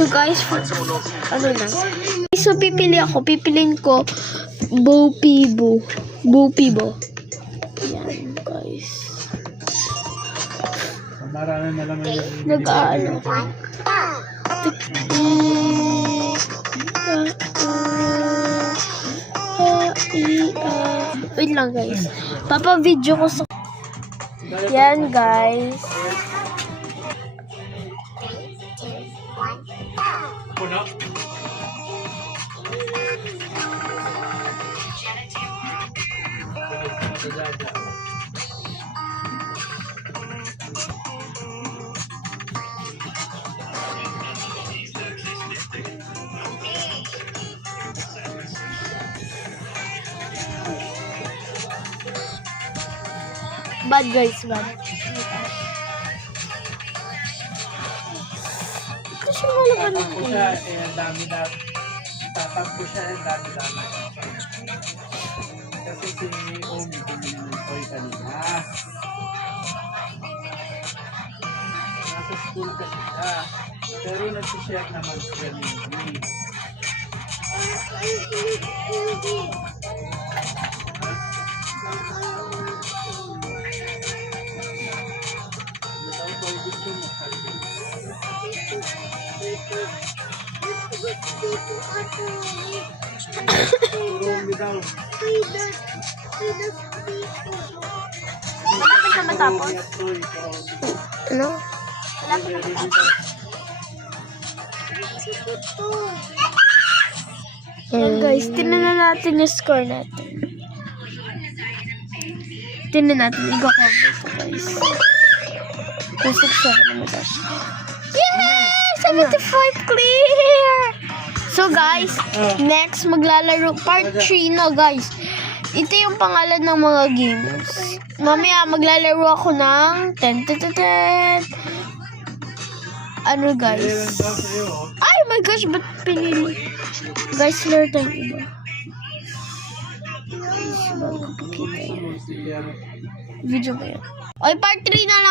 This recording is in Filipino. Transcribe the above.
So guys, ano na. So pipiliin ko Bo Peep. Yan guys. Marami na lang yung Nag-aano. Wait lang guys. Papa-video ko sa... Yan guys. puno. Bad guys, bad. Kasi wala ka na Tatakbo siya, ang dami na. Tatakbo siya, ang dami-dami. Kasi si Omi, bumili ng toy kanina. Nasa school kasi siya. Pero nagsishare naman siya ni Omi. Malapit na matapos. Ano? Malapit na matapos. Yan guys, tingnan na natin yung score natin. Tingnan natin, i-cover ko guys. Kung 6-7 na mataas. Yay! 75 clear! So guys, next maglalaro part 3 na guys. Ito yung pangalan ng mga games. Mamaya maglalaro ako ng 10. Ano guys? Ay my gosh, ba't pinili? Guys, laro tayong iba. Guys, bago ko pakita yan. Video ba yan? Ay, part 3 na lang.